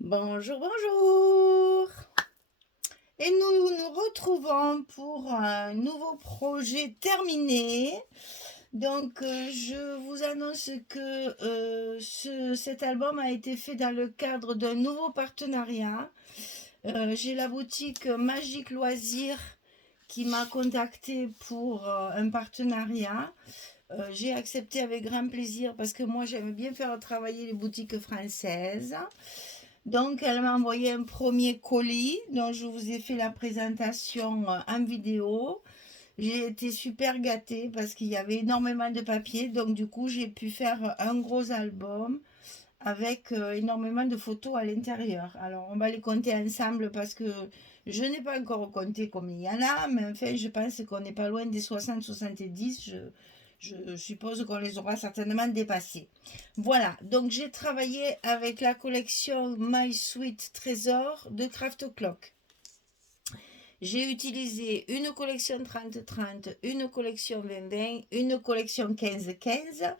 Bonjour, bonjour. Et nous nous retrouvons pour un nouveau projet terminé. Donc, je vous annonce que cet album a été fait dans le cadre d'un nouveau partenariat. J'ai la boutique Magique Loisirs qui m'a contacté pour un partenariat. J'ai accepté avec grand plaisir parce que moi j'aime bien faire travailler les boutiques françaises. Donc, elle m'a envoyé un premier colis dont je vous ai fait la présentation en vidéo. J'ai été super gâtée parce qu'il y avait énormément de papier. Donc, du coup, j'ai pu faire un gros album avec énormément de photos à l'intérieur. Alors, on va les compter ensemble parce que je n'ai pas encore compté combien il y en a, mais enfin, je pense qu'on n'est pas loin des 60-70. Je suppose qu'on les aura certainement dépassés. Voilà, donc j'ai travaillé avec la collection My Sweet Trésor de Craft Clock. J'ai utilisé une collection 30-30, une collection 20-20, une collection 15-15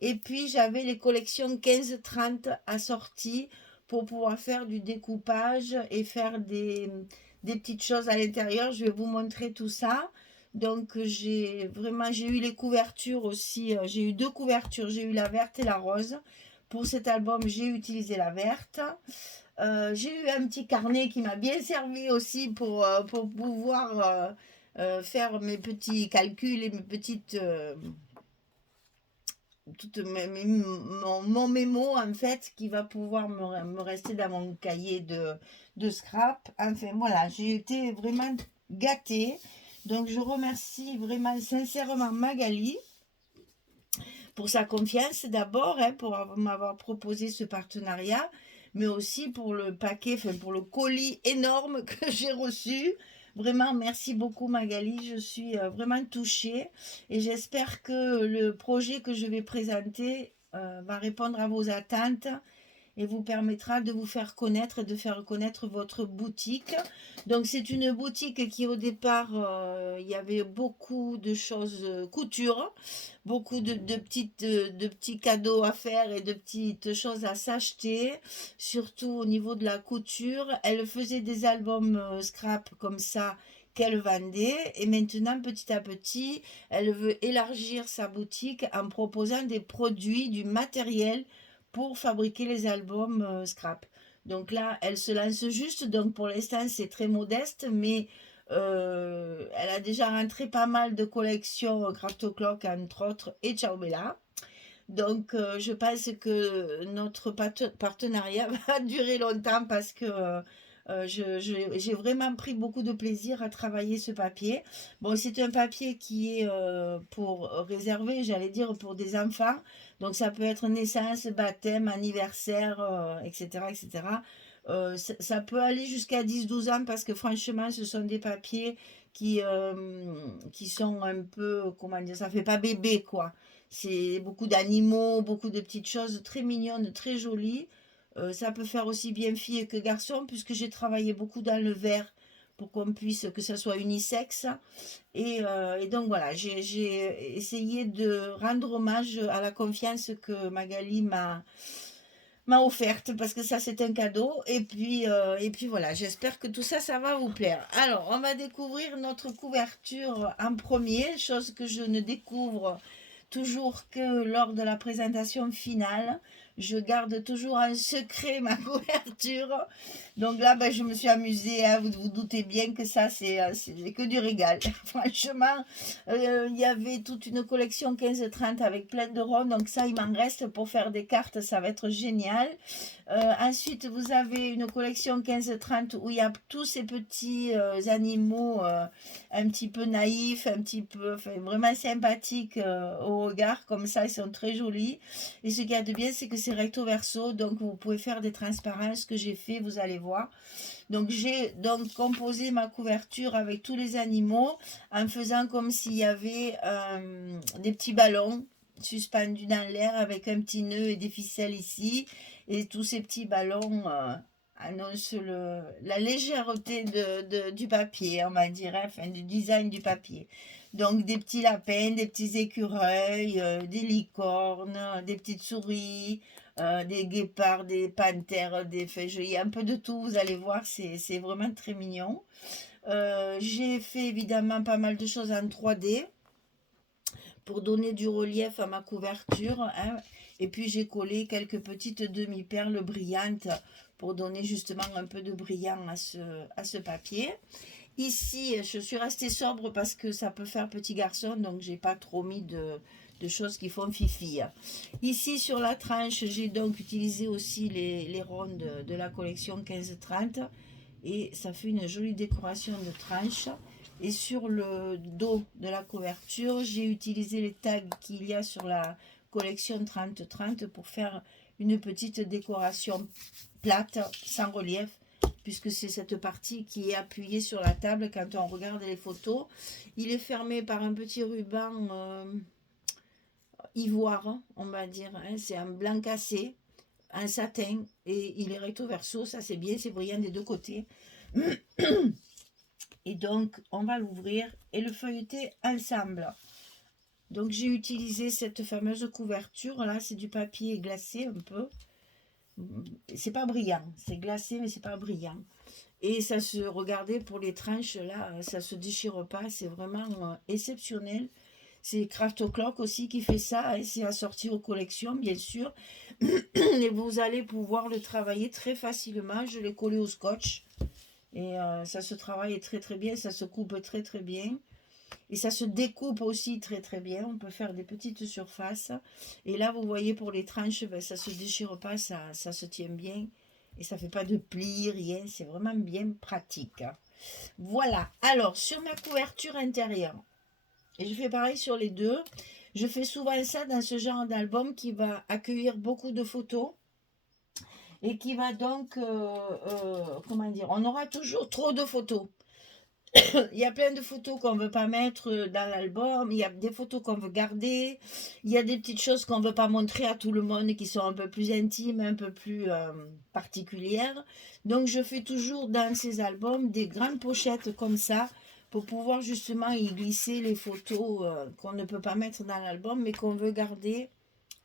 et puis j'avais les collections 15-30 assorties pour pouvoir faire du découpage et faire des petites choses à l'intérieur. Je vais vous montrer tout ça. Donc j'ai eu les couvertures aussi, j'ai eu deux couvertures, j'ai eu la verte et la rose. Pour cet album, j'ai utilisé la verte. J'ai eu un petit carnet qui m'a bien servi aussi pour pouvoir faire mes petits calculs et mes petites mon mémo en fait qui va pouvoir me rester dans mon cahier de scrap. Enfin voilà, j'ai été vraiment gâtée. Donc je remercie vraiment sincèrement Magali pour sa confiance d'abord, hein, pour m'avoir proposé ce partenariat, mais aussi pour le paquet, enfin pour le colis énorme que j'ai reçu. Vraiment, merci beaucoup Magali, je suis vraiment touchée et j'espère que le projet que je vais présenter va répondre à vos attentes et vous permettra de vous faire connaître et de faire connaître votre boutique. Donc c'est une boutique qui au départ, il y avait beaucoup de choses couture, beaucoup de petits cadeaux à faire et de petites choses à s'acheter, surtout au niveau de la couture. Elle faisait des albums scrap comme ça qu'elle vendait et maintenant petit à petit elle veut élargir sa boutique en proposant des produits, du matériel pour fabriquer les albums scrap. Donc là, elle se lance juste, donc pour l'instant c'est très modeste, mais elle a déjà rentré pas mal de collections Craft O'Clock entre autres et Ciao Bella. Donc je pense que notre partenariat va durer longtemps parce que j'ai vraiment pris beaucoup de plaisir à travailler ce papier. Bon, c'est un papier qui est pour réservé, j'allais dire, pour des enfants. Donc ça peut être naissance, baptême, anniversaire, etc. etc. Ça peut aller jusqu'à 10-12 ans parce que franchement, ce sont des papiers qui sont un peu, comment dire, ça fait pas bébé, quoi. C'est beaucoup d'animaux, beaucoup de petites choses très mignonnes, très jolies. Ça peut faire aussi bien fille que garçon, puisque j'ai travaillé beaucoup dans le verre pour qu'on puisse, que ça soit unisexe. Et donc voilà, j'ai essayé de rendre hommage à la confiance que Magali m'a offerte, parce que ça c'est un cadeau. Et puis voilà, j'espère que tout ça, ça va vous plaire. Alors, on va découvrir notre couverture en premier, chose que je ne découvre toujours que lors de la présentation finale. Je garde toujours en secret ma couverture. Donc là, ben, je me suis amusée, hein. Vous vous doutez bien que ça, c'est que du régal. Franchement, il y avait toute une collection 15-30 avec plein de ronds. Donc ça, il m'en reste pour faire des cartes. Ça va être génial. Ensuite, vous avez une collection 15-30 où il y a tous ces petits animaux un petit peu naïfs, un petit peu, enfin, vraiment sympathiques au regard. Comme ça, ils sont très jolis. Et ce qu'il y a de bien, c'est que c'est recto verso. Donc, vous pouvez faire des transparences que j'ai fait, vous allez voir. Donc, j'ai donc composé ma couverture avec tous les animaux en faisant comme s'il y avait des petits ballons suspendus dans l'air avec un petit nœud et des ficelles ici. Et tous ces petits ballons annoncent la légèreté du papier, on va dire, hein, enfin du design du papier. Donc des petits lapins, des petits écureuils, des licornes, des petites souris, des guépards, des panthères, il y a un peu de tout, vous allez voir, c'est vraiment très mignon. J'ai fait évidemment pas mal de choses en 3D pour donner du relief à ma couverture, hein. Et puis j'ai collé quelques petites demi-perles brillantes pour donner justement un peu de brillant à ce papier. Ici, je suis restée sobre parce que ça peut faire petit garçon, donc j'ai pas trop mis de choses qui font fifi. Ici, sur la tranche, j'ai donc utilisé aussi les rondes de la collection 15-30 et ça fait une jolie décoration de tranche. Et sur le dos de la couverture, j'ai utilisé les tags qu'il y a sur la collection 30-30 pour faire une petite décoration plate, sans relief, puisque c'est cette partie qui est appuyée sur la table quand on regarde les photos. Il est fermé par un petit ruban ivoire, on va dire, hein. C'est un blanc cassé, un satin, et il est recto verso, ça c'est bien, c'est brillant des deux côtés. Et donc, on va l'ouvrir et le feuilleter ensemble. Donc, j'ai utilisé cette fameuse couverture, là, c'est du papier glacé un peu. C'est pas brillant, c'est glacé, mais c'est pas brillant. Et ça se, regardez, pour les tranches, là, ça se déchire pas, c'est vraiment exceptionnel. C'est Craft Clock aussi qui fait ça, et c'est à sortir aux collections, bien sûr. Et vous allez pouvoir le travailler très facilement. Je l'ai collé au scotch. Et ça se travaille très très bien, ça se coupe très très bien. Et ça se découpe aussi très très bien. On peut faire des petites surfaces. Et là, vous voyez, pour les tranches, ben, ça ne se déchire pas, ça se tient bien. Et ça ne fait pas de plis, rien. C'est vraiment bien pratique. Voilà. Alors, sur ma couverture intérieure, et je fais pareil sur les deux. Je fais souvent ça dans ce genre d'album qui va accueillir beaucoup de photos. Et qui va donc, comment dire, on aura toujours trop de photos. Il y a plein de photos qu'on ne veut pas mettre dans l'album, il y a des photos qu'on veut garder, il y a des petites choses qu'on ne veut pas montrer à tout le monde qui sont un peu plus intimes, un peu plus particulières. Donc je fais toujours dans ces albums des grandes pochettes comme ça pour pouvoir justement y glisser les photos qu'on ne peut pas mettre dans l'album mais qu'on veut garder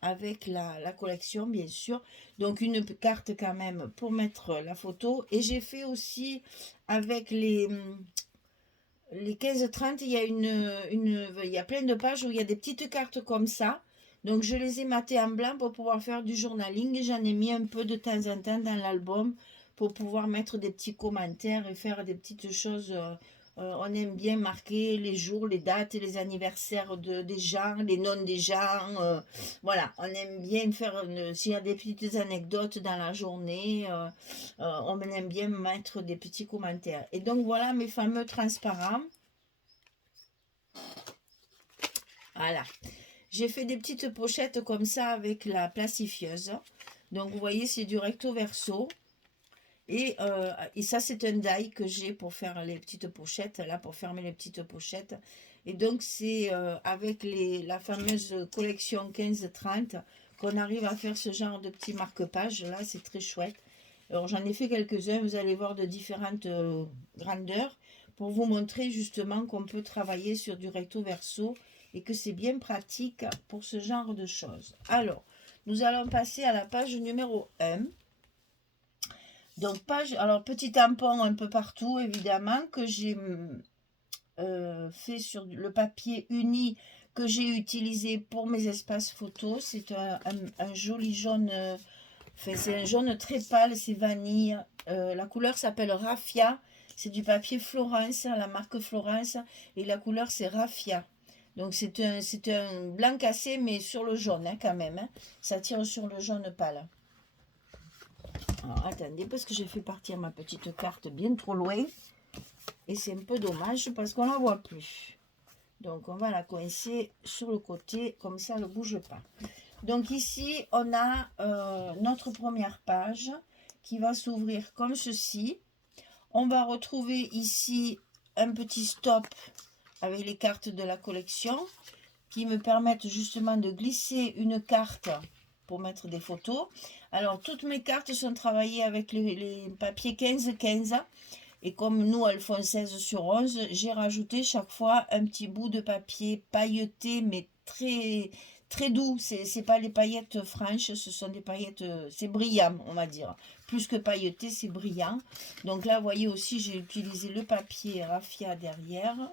avec la collection, bien sûr. Donc une carte quand même pour mettre la photo. Et j'ai fait aussi avec les 15-30, il y a il y a plein de pages où il y a des petites cartes comme ça. Donc je les ai matées en blanc pour pouvoir faire du journaling. J'en ai mis un peu de temps en temps dans l'album pour pouvoir mettre des petits commentaires et faire des petites choses. On aime bien marquer les jours, les dates et les anniversaires des gens, les noms des gens. Voilà, on aime bien faire, s'il y a des petites anecdotes dans la journée, on aime bien mettre des petits commentaires. Et donc voilà mes fameux transparents. Voilà. J'ai fait des petites pochettes comme ça avec la plastifieuse. Donc vous voyez, c'est du recto verso. Et ça, c'est un die que j'ai pour faire les petites pochettes, là, pour fermer les petites pochettes. Et donc, c'est avec la fameuse collection 15-30 qu'on arrive à faire ce genre de petits marque-pages. Là, c'est très chouette. Alors, j'en ai fait quelques-uns, vous allez voir de différentes grandeurs, pour vous montrer justement qu'on peut travailler sur du recto verso et que c'est bien pratique pour ce genre de choses. Alors, nous allons passer à la page numéro 1. Donc, alors petit tampon un peu partout, évidemment, que j'ai fait sur le papier uni que j'ai utilisé pour mes espaces photos. C'est un joli jaune, c'est un jaune très pâle, c'est vanille. La couleur s'appelle Raffia. C'est du papier Florence, la marque Florence, et la couleur c'est Raffia. Donc c'est un blanc cassé, mais sur le jaune hein, quand même. Hein. Ça tire sur le jaune pâle. Alors attendez, parce que j'ai fait partir ma petite carte bien trop loin. Et c'est un peu dommage parce qu'on ne la voit plus. Donc on va la coincer sur le côté, comme ça elle ne bouge pas. Donc ici, on a notre première page qui va s'ouvrir comme ceci. On va retrouver ici un petit stop avec les cartes de la collection qui me permettent justement de glisser une carte pour mettre des photos. Alors, toutes mes cartes sont travaillées avec les papiers 15-15. Et comme nous, elles font 16 sur 11, j'ai rajouté chaque fois un petit bout de papier pailleté, mais très très doux. C'est pas les paillettes franches, ce sont des paillettes, c'est brillant, on va dire. Plus que pailleté, c'est brillant. Donc là, vous voyez aussi, j'ai utilisé le papier raffia derrière.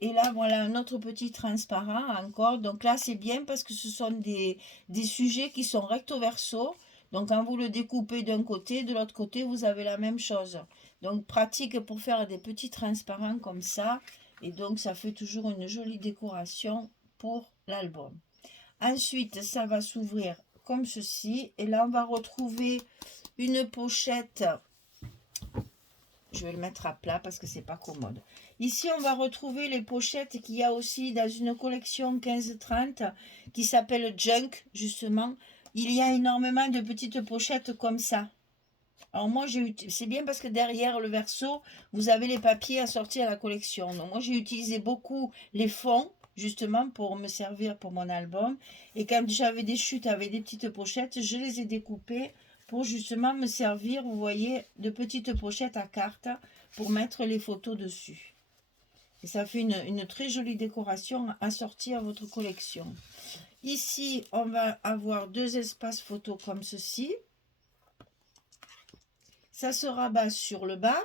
Et là, voilà un autre petit transparent encore. Donc là, c'est bien parce que ce sont des sujets qui sont recto verso. Donc quand vous le découpez d'un côté, de l'autre côté, vous avez la même chose. Donc pratique pour faire des petits transparents comme ça. Et donc ça fait toujours une jolie décoration pour l'album. Ensuite, ça va s'ouvrir comme ceci. Et là, on va retrouver une pochette. Je vais le mettre à plat parce que c'est pas commode. Ici, on va retrouver les pochettes qu'il y a aussi dans une collection 15-30 qui s'appelle Junk, justement. Il y a énormément de petites pochettes comme ça. Alors moi, c'est bien parce que derrière le verso, vous avez les papiers assortis à la collection. Donc moi, j'ai utilisé beaucoup les fonds, justement, pour me servir pour mon album. Et quand j'avais des chutes avec des petites pochettes, je les ai découpées pour justement me servir, vous voyez, de petites pochettes à cartes pour mettre les photos dessus. Et ça fait une très jolie décoration assortie à votre collection. Ici, on va avoir deux espaces photos comme ceci. Ça se rabat sur le bas.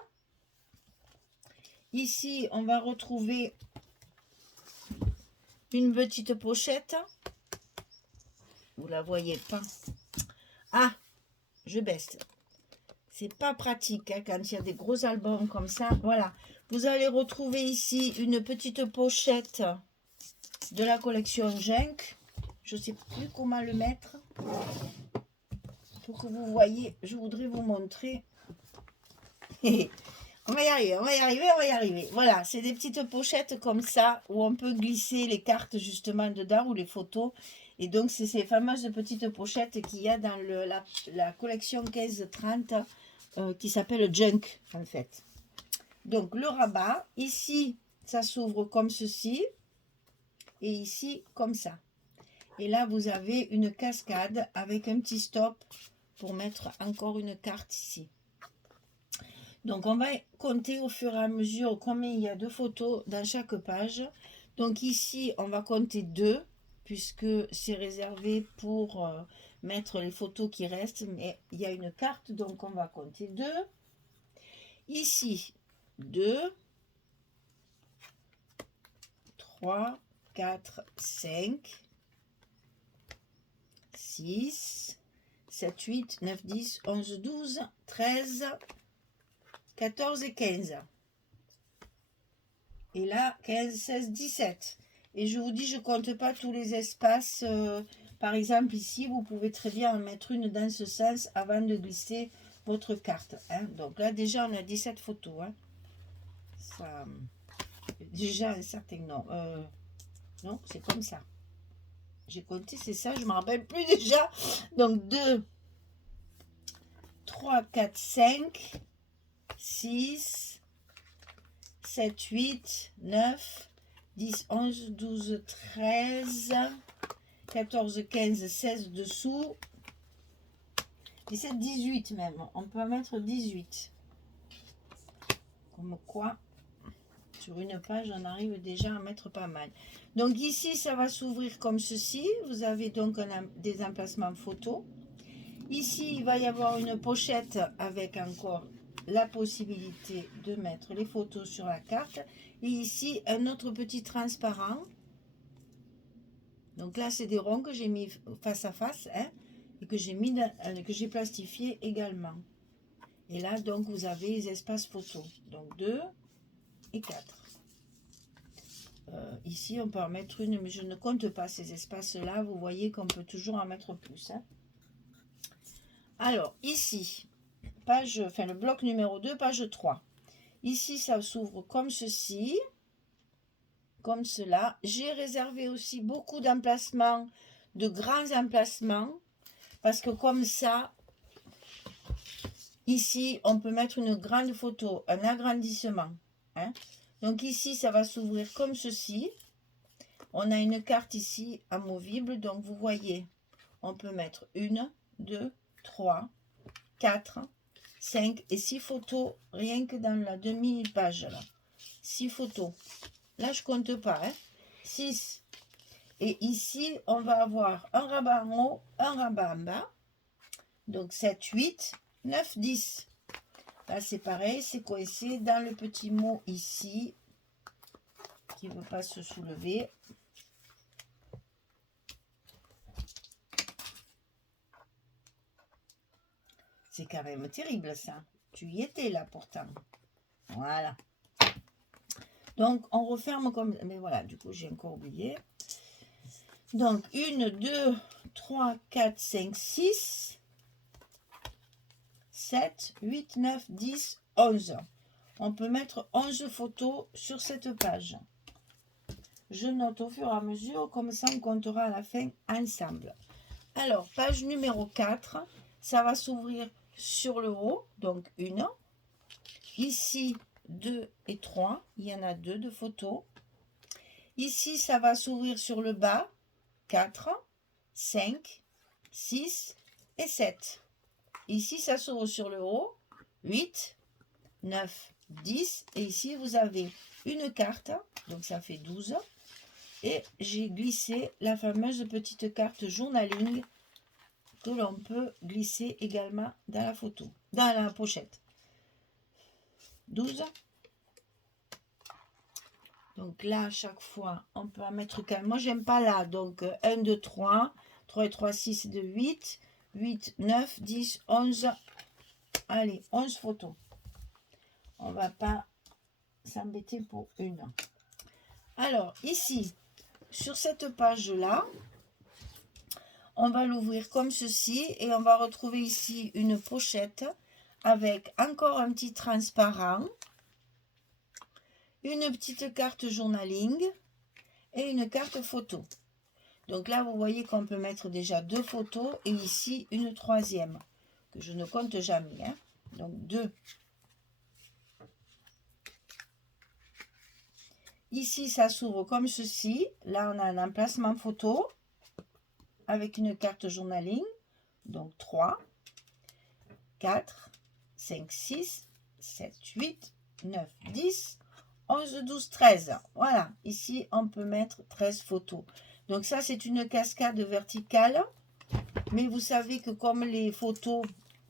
Ici, on va retrouver une petite pochette. Vous la voyez pas. Ah, je baisse. C'est pas pratique hein, quand il y a des gros albums comme ça. Voilà. Vous allez retrouver ici une petite pochette de la collection Junk. Je ne sais plus comment le mettre. Pour que vous voyez, je voudrais vous montrer. On va y arriver, on va y arriver, on va y arriver. Voilà, c'est des petites pochettes comme ça où on peut glisser les cartes justement dedans ou les photos. Et donc, c'est ces fameuses petites pochettes qu'il y a dans la collection 15-30 qui s'appelle Junk en fait. Donc, le rabat, ici, ça s'ouvre comme ceci et ici, comme ça. Et là, vous avez une cascade avec un petit stop pour mettre encore une carte ici. Donc, on va compter au fur et à mesure combien il y a de photos dans chaque page. Donc, ici, on va compter 2, puisque c'est réservé pour mettre les photos qui restent. Mais il y a une carte, donc on va compter 2. Ici, 2, 3, 4, 5, 6, 7, 8, 9, 10, 11, 12, 13, 14 et 15. Et là, 15, 16, 17. Et je vous dis, je ne compte pas tous les espaces. Par exemple, ici, vous pouvez très bien en mettre une dans ce sens avant de glisser votre carte. Hein. Donc là, déjà, on a 17 photos. Hein. Ça, déjà un certain nombre. Non, c'est comme ça. J'ai compté, c'est ça, je ne me rappelle plus déjà. Donc 2, 3, 4, 5, 6, 7, 8, 9, 10, 11, 12, 13, 14, 15, 16 dessous, 17, 18 même. On peut en mettre 18. Comme quoi, sur une page, on arrive déjà à mettre pas mal. Donc ici, ça va s'ouvrir comme ceci. Vous avez donc des emplacements photos. Ici, il va y avoir une pochette avec encore la possibilité de mettre les photos sur la carte. Et ici, un autre petit transparent. Donc là, c'est des ronds que j'ai mis face à face hein, et que j'ai plastifié également. Et là, donc, vous avez les espaces photos. Donc 2 et 4. Ici, on peut en mettre une, mais je ne compte pas ces espaces-là. Vous voyez qu'on peut toujours en mettre plus. Hein. Alors, ici, le bloc numéro 2, page 3. Ici, ça s'ouvre comme ceci, comme cela. J'ai réservé aussi beaucoup d'emplacements, de grands emplacements, parce que comme ça, ici, on peut mettre une grande photo, un agrandissement. Hein. Donc ici, ça va s'ouvrir comme ceci. On a une carte ici amovible, donc vous voyez, on peut mettre 1, 2, 3, 4, 5 et 6 photos, rien que dans la demi-page. 6 photos. Là, je compte pas. Hein. 6. Et ici, on va avoir un rabat en haut, un rabat en bas. Donc 7, 8, 9, 10. Là, c'est pareil, c'est coincé dans le petit mot ici, qui ne veut pas se soulever. C'est quand même terrible, ça. Tu y étais, là, pourtant. Voilà. Donc, on referme comme... Mais voilà, du coup, j'ai encore oublié. Donc, 1, 2, 3, 4, 5, 6, 7, 8, 9, 10, 11. On peut mettre 11 photos sur cette page. Je note au fur et à mesure, comme ça, on comptera à la fin ensemble. Alors, page numéro 4, ça va s'ouvrir sur le haut, donc 1. Ici, 2 et 3, il y en a 2 de photos. Ici, ça va s'ouvrir sur le bas, 4, 5, 6 et 7. Ici, ça s'ouvre sur le haut, 8, 9, 10. Et ici, vous avez une carte, donc ça fait 12. Et j'ai glissé la fameuse petite carte journaling que l'on peut glisser également dans la photo, dans la pochette. 12. Donc là, à chaque fois, on peut en mettre qu'un. Moi, j'aime pas là. Donc 1, 2, 3. 3 et 3, 6 et 2, 8. 8, 9, 10, 11. Allez, 11 photos. On va pas s'embêter pour une. Alors, ici, sur cette page-là, on va l'ouvrir comme ceci et on va retrouver ici une pochette avec encore un petit transparent, une petite carte journaling et une carte photo. Donc là, vous voyez qu'on peut mettre déjà 2 photos et ici une troisième que je ne compte jamais. Hein. Donc 2. Ici, ça s'ouvre comme ceci. Là, on a un emplacement photo avec une carte journaling. Donc 3, 4, 5, 6, 7, 8, 9, 10, 11, 12, 13. Voilà, ici, on peut mettre 13 photos. Donc ça, c'est une cascade verticale. Mais vous savez que comme les photos,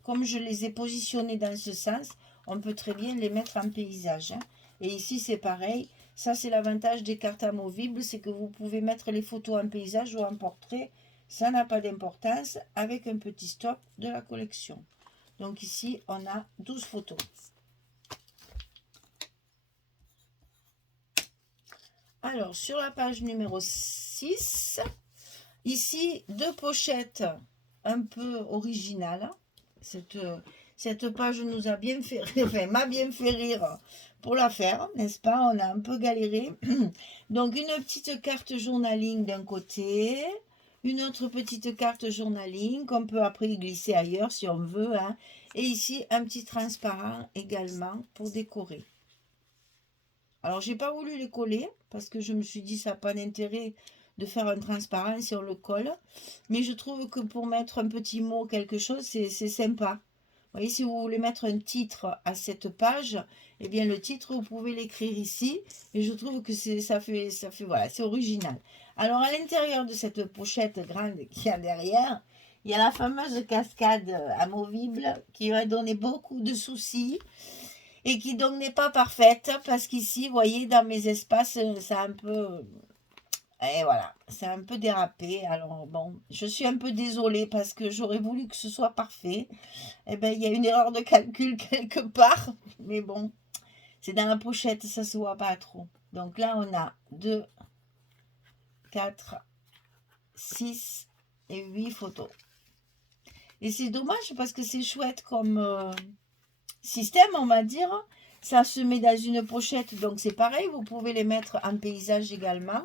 comme je les ai positionnées dans ce sens, on peut très bien les mettre en paysage. Hein. Et ici, c'est pareil. Ça, c'est l'avantage des cartes amovibles, c'est que vous pouvez mettre les photos en paysage ou en portrait. Ça n'a pas d'importance avec un petit stop de la collection. Donc ici, on a 12 photos. Alors, sur la page numéro 6, ici, 2 pochettes un peu originales. Cette page nous a bien fait rire, enfin, m'a bien fait rire pour la faire, n'est-ce pas? On a un peu galéré. Donc, une petite carte journaling d'un côté, une autre petite carte journaling qu'on peut après glisser ailleurs si on veut. Hein. Et ici, un petit transparent également pour décorer. Alors, j'ai pas voulu les coller parce que je me suis dit ça n'a pas d'intérêt de faire un transparent si on le colle. Mais je trouve que pour mettre un petit mot, quelque chose, c'est sympa. Vous voyez, si vous voulez mettre un titre à cette page, eh bien le titre, vous pouvez l'écrire ici. Et je trouve que ça fait voilà, c'est original. Alors, à l'intérieur de cette pochette grande qu'il y a derrière, il y a la fameuse cascade amovible qui va donner beaucoup de soucis et qui donc n'est pas parfaite parce qu'ici, vous voyez, dans mes espaces, ça a un peu... Et voilà, c'est un peu dérapé. Alors bon, je suis un peu désolée parce que j'aurais voulu que ce soit parfait. Eh bien, il y a une erreur de calcul quelque part. Mais bon, c'est dans la pochette, ça se voit pas trop. Donc là, on a 2, 4, 6 et 8 photos. Et c'est dommage parce que c'est chouette comme système, on va dire. Ça se met dans une pochette, donc c'est pareil. Vous pouvez les mettre en paysage également.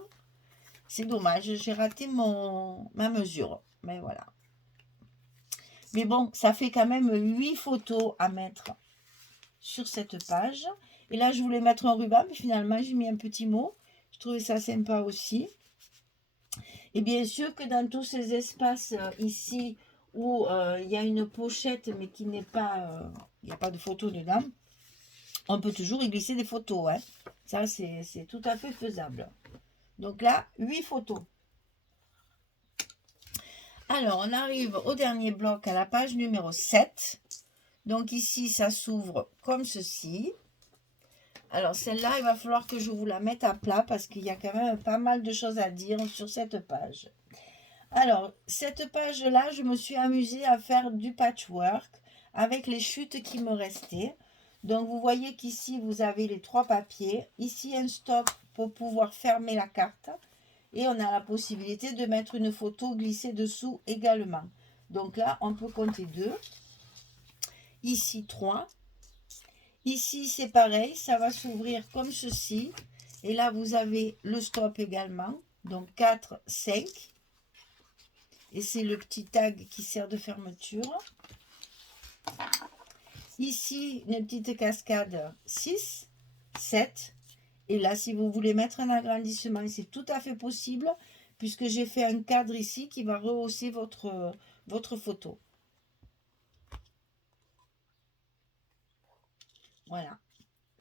C'est dommage, j'ai raté ma mesure. Mais voilà. Mais bon, ça fait quand même 8 photos à mettre sur cette page. Et là, je voulais mettre un ruban, mais finalement, j'ai mis un petit mot. Je trouvais ça sympa aussi. Et bien sûr que dans tous ces espaces ici, où il y a une pochette, mais qui n'est pas... il n'y a pas de photos dedans, on peut toujours y glisser des photos. Hein. Ça, c'est tout à fait faisable. Donc là, 8 photos. Alors, on arrive au dernier bloc, à la page numéro 7. Donc ici, ça s'ouvre comme ceci. Alors, celle-là, il va falloir que je vous la mette à plat parce qu'il y a quand même pas mal de choses à dire sur cette page. Alors, cette page-là, je me suis amusée à faire du patchwork avec les chutes qui me restaient. Donc, vous voyez qu'ici, vous avez les 3 papiers. Ici, un stop pour pouvoir fermer la carte. Et on a la possibilité de mettre une photo glissée dessous également. Donc là, on peut compter 2. Ici, 3. Ici, c'est pareil, ça va s'ouvrir comme ceci. Et là, vous avez le stop également. Donc 4, 5. Et c'est le petit tag qui sert de fermeture. Ici, une petite cascade 6, 7. Et là, si vous voulez mettre un agrandissement, c'est tout à fait possible puisque j'ai fait un cadre ici qui va rehausser votre photo. Voilà.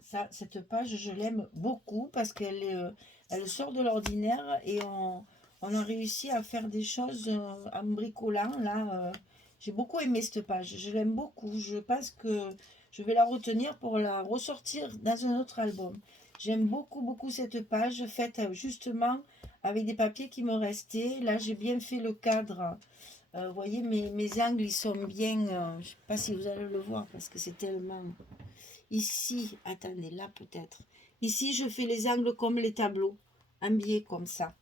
Ça, cette page, je l'aime beaucoup parce qu'elle elle sort de l'ordinaire et on a réussi à faire des choses en bricolant. Là, j'ai beaucoup aimé cette page. Je l'aime beaucoup. Je pense que je vais la retenir pour la ressortir dans un autre album. J'aime beaucoup, beaucoup cette page faite justement avec des papiers qui me restaient. Là, j'ai bien fait le cadre. Vous voyez, mes angles, ils sont bien... je ne sais pas si vous allez le voir parce que c'est tellement... Ici, attendez, là peut-être. Ici, je fais les angles comme les tableaux, un biais comme ça,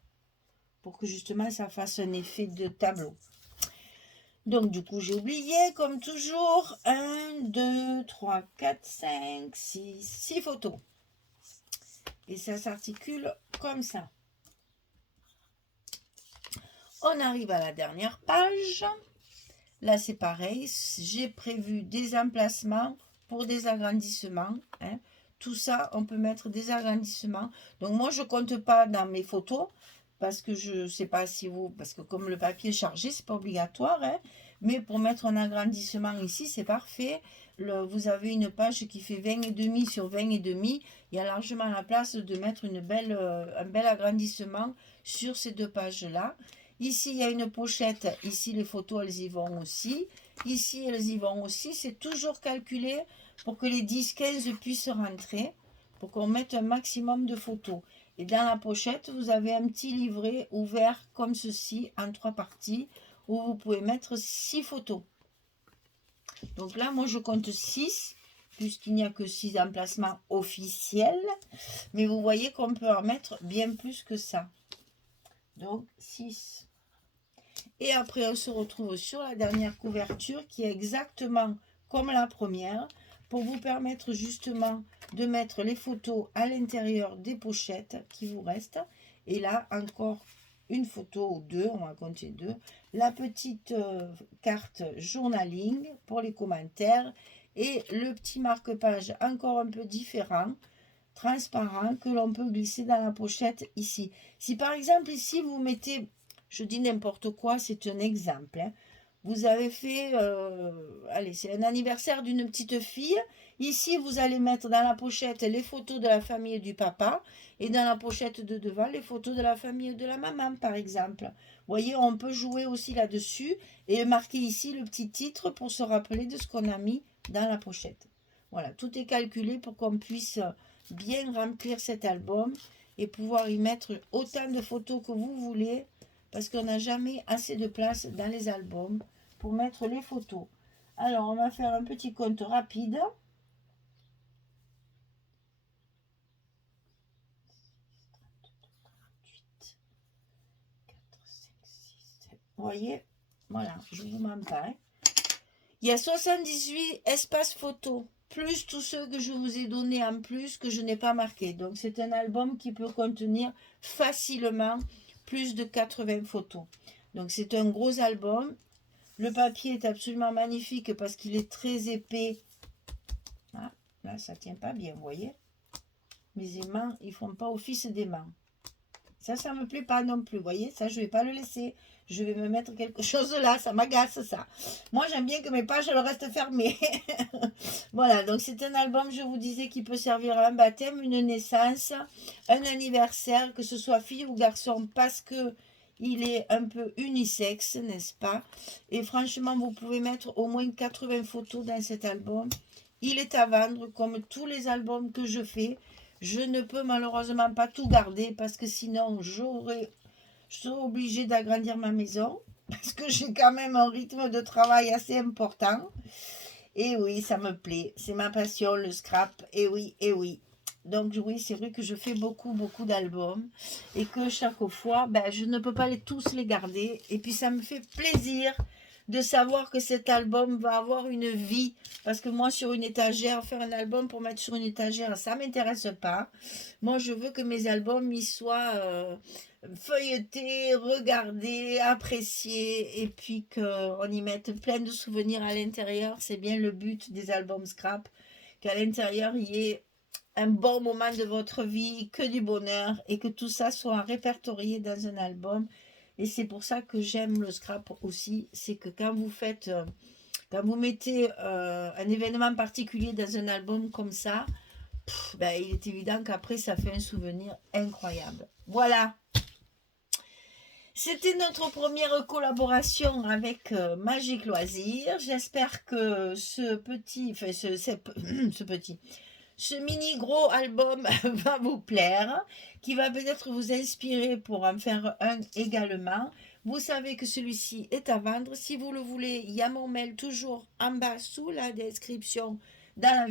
pour que justement ça fasse un effet de tableau. Donc du coup, j'ai oublié, comme toujours, 1, 2, 3, 4, 5, 6 photos. Et ça s'articule comme ça. On arrive à la dernière page. Là, c'est pareil. J'ai prévu des emplacements pour des agrandissements. Hein. Tout ça, on peut mettre des agrandissements. Donc, moi, je ne compte pas dans mes photos parce que je ne sais pas si vous... Parce que comme le papier est chargé, ce n'est pas obligatoire. Hein. Mais pour mettre un agrandissement ici, c'est parfait. Vous avez une page qui fait 20,5 sur 20,5. Il y a largement la place de mettre un bel agrandissement sur ces 2 pages-là. Ici, il y a une pochette. Ici, les photos, elles y vont aussi. Ici, elles y vont aussi. C'est toujours calculé pour que les 10-15 puissent rentrer, pour qu'on mette un maximum de photos. Et dans la pochette, vous avez un petit livret ouvert comme ceci, en 3 parties, où vous pouvez mettre 6 photos. Donc là, moi, je compte 6, puisqu'il n'y a que 6 emplacements officiels. Mais vous voyez qu'on peut en mettre bien plus que ça. Donc, 6. Et après, on se retrouve sur la dernière couverture qui est exactement comme la première pour vous permettre justement de mettre les photos à l'intérieur des pochettes qui vous restent. Et là, encore une photo ou 2, on va compter 2. La petite carte journaling pour les commentaires et le petit marque-page encore un peu différent, transparent, que l'on peut glisser dans la pochette ici. Si par exemple ici vous mettez... Je dis n'importe quoi, c'est un exemple. Hein. Vous avez fait, allez, c'est un anniversaire d'une petite fille. Ici, vous allez mettre dans la pochette les photos de la famille et du papa. Et dans la pochette de devant, les photos de la famille et de la maman, par exemple. Vous voyez, on peut jouer aussi là-dessus. Et marquer ici le petit titre pour se rappeler de ce qu'on a mis dans la pochette. Voilà, tout est calculé pour qu'on puisse bien remplir cet album. Et pouvoir y mettre autant de photos que vous voulez. Parce qu'on n'a jamais assez de place dans les albums pour mettre les photos. Alors, on va faire un petit compte rapide. Vous voyez, voilà, je ne vous mens pas. Hein. Il y a 78 espaces photos, plus tous ceux que je vous ai donnés en plus que je n'ai pas marqué. Donc, c'est un album qui peut contenir facilement plus de 80 photos. Donc, c'est un gros album. Le papier est absolument magnifique parce qu'il est très épais. Ah, là, ça ne tient pas bien, vous voyez. Mes aimants, ils ne font pas office d'aimants. Ça ne me plaît pas non plus, vous voyez. Ça, je ne vais pas le laisser. Je vais me mettre quelque chose là, ça m'agace, ça. Moi, j'aime bien que mes pages, elles restent fermées. Voilà, donc c'est un album, je vous disais, qui peut servir à un baptême, une naissance, un anniversaire, que ce soit fille ou garçon, parce que Il est un peu unisexe, n'est-ce pas? Et franchement, vous pouvez mettre au moins 80 photos dans cet album. Il est à vendre comme tous les albums que je fais. Je ne peux malheureusement pas tout garder parce que sinon, je serais obligée d'agrandir ma maison. Parce que j'ai quand même un rythme de travail assez important. Et oui, ça me plaît. C'est ma passion, le scrap. Et oui, et oui. Donc oui, c'est vrai que je fais beaucoup, beaucoup d'albums et que chaque fois, ben, je ne peux pas tous les garder. Et puis ça me fait plaisir de savoir que cet album va avoir une vie. Parce que moi, sur une étagère, faire un album pour mettre sur une étagère, ça ne m'intéresse pas. Moi, je veux que mes albums ils soient feuilletés, regardés, appréciés et puis qu'on y mette plein de souvenirs à l'intérieur. C'est bien le but des albums scrap, qu'à l'intérieur, il y ait un bon moment de votre vie, que du bonheur et que tout ça soit répertorié dans un album. Et c'est pour ça que j'aime le scrap aussi, c'est que quand vous mettez un événement particulier dans un album comme ça, ben, il est évident qu'après ça fait un souvenir incroyable. Voilà, c'était notre première collaboration avec Magic Loisirs. J'espère que ce mini gros album va vous plaire, qui va peut-être vous inspirer pour en faire un également. Vous savez que celui-ci est à vendre. Si vous le voulez, il y a mon mail toujours en bas sous la description dans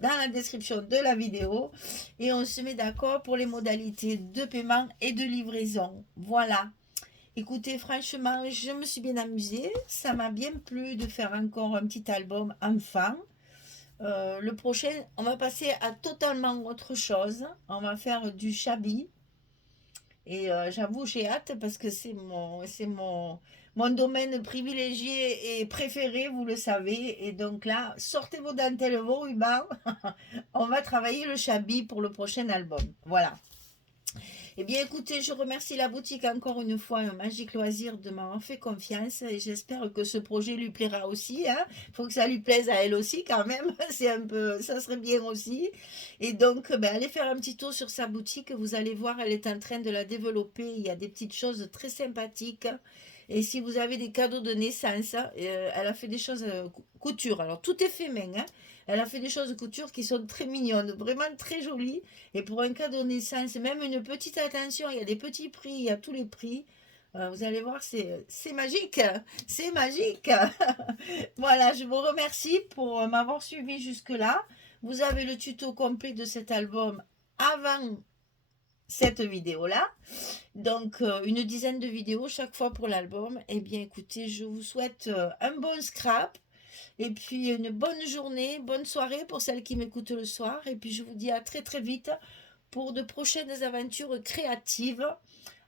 la description de la vidéo. Et on se met d'accord pour les modalités de paiement et de livraison. Voilà. Écoutez, franchement, je me suis bien amusée. Ça m'a bien plu de faire encore un petit album enfant. Le prochain, on va passer à totalement autre chose. On va faire du shabby. Et j'avoue, j'ai hâte parce que mon domaine privilégié et préféré, vous le savez. Et donc là, sortez vos dentelles, vos rubans. On va travailler le shabby pour le prochain album. Voilà. Eh bien, écoutez, je remercie la boutique encore une fois, Magic Loisir, de m'avoir fait confiance et j'espère que ce projet lui plaira aussi. Hein. Faut que ça lui plaise à elle aussi quand même. C'est un peu, ça serait bien aussi. Et donc, ben, allez faire un petit tour sur sa boutique. Vous allez voir, elle est en train de la développer. Il y a des petites choses très sympathiques. Et si vous avez des cadeaux de naissance, elle a fait des choses couture. Alors, tout est fait main. Hein. Elle a fait des choses de couture qui sont très mignonnes, vraiment très jolies. Et pour un cadeau de naissance, même une petite attention, il y a des petits prix, il y a tous les prix. Vous allez voir, c'est magique, c'est magique. Voilà, je vous remercie pour m'avoir suivi jusque-là. Vous avez le tuto complet de cet album avant cette vidéo-là. Donc, une dizaine de vidéos chaque fois pour l'album. Eh bien, écoutez, je vous souhaite un bon scrap. Et puis une bonne journée, bonne soirée pour celles qui m'écoutent le soir. Et puis je vous dis à très très vite pour de prochaines aventures créatives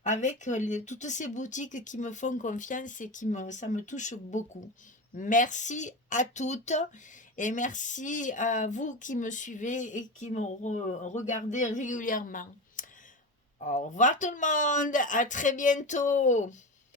avec toutes ces boutiques qui me font confiance et ça me touche beaucoup. Merci à toutes et merci à vous qui me suivez et qui me regardez régulièrement. Au revoir tout le monde, à très bientôt.